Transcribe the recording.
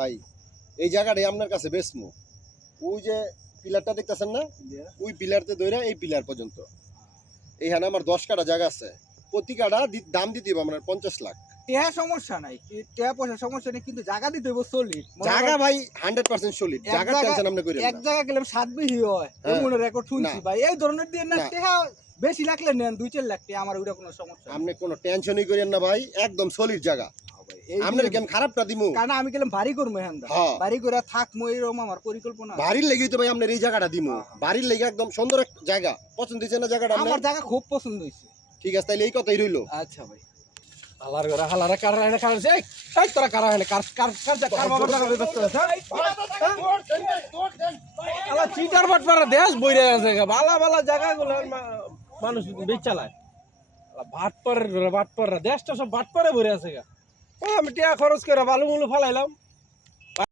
ভাই এই জায়গাটাই আপনার কাছে বেসমু। ওই যে পিলারটা দেখতেছেন না, ওই পিলারতে ধরে এই পিলার পর্যন্ত এইখানে আমার 10 কাঠা জায়গা আছে। প্রতি কাঠা দাম দিতে হবে আমার 50 লাখ। টেহা সমস্যা নাই, টেহা পয়সা সমস্যা নেই, কিন্তু জায়গা দিতে হইব সলিড। জায়গা ভাই 100% সলিড, জায়গা টেনশন আপনি করেন এক না। জায়গা গেলাম 7 বেশি হয়, এমন রেকর্ড শুনছি ভাই। এই ধরনের দিয়ে না টেহা বেশি লাগলে নেন 2-4 লাখ টাকা, আমার ওইটা কোনো সমস্যা না। আপনি কোনো টেনশনই করেন না ভাই, একদম সলিড জায়গা। আপনার কেন খারাপটা দিমু? কারণ আমি গেলাম বাড়ি করবো এখানটা, বাড়ি করে থাকবো, এরকম আমার পরিকল্পনা। বাড়ির লেগেই তো ভাই আপনার এই জায়গাটা দিমু। বাড়ির লেগে একদম সুন্দর একটা জায়গা পছন্দ হয়েছে না জায়গাটা? আমার জায়গা খুব পছন্দ হয়েছে। ঠিক আছে, তাহলে এই কথাই রইলো। আচ্ছা ভাই। হালার ঘরে হালারে কারা এনে কারছে এই তোরা কারা এনে কার কার কার বাবা টাকা ব্যস্ত আছে। আলা চিটার বাটপাড়া দেশ বইরে আছে, ভালো ভালো জায়গাগুলো মানুষ বেচ চালায়। বাটপাড়ের ঘরে বাটপাড়া দেশটা সব বাটপাড়ে ভরে আছে। আমি টিয়া খরচ করে বালু মুলু ফালাইলাম,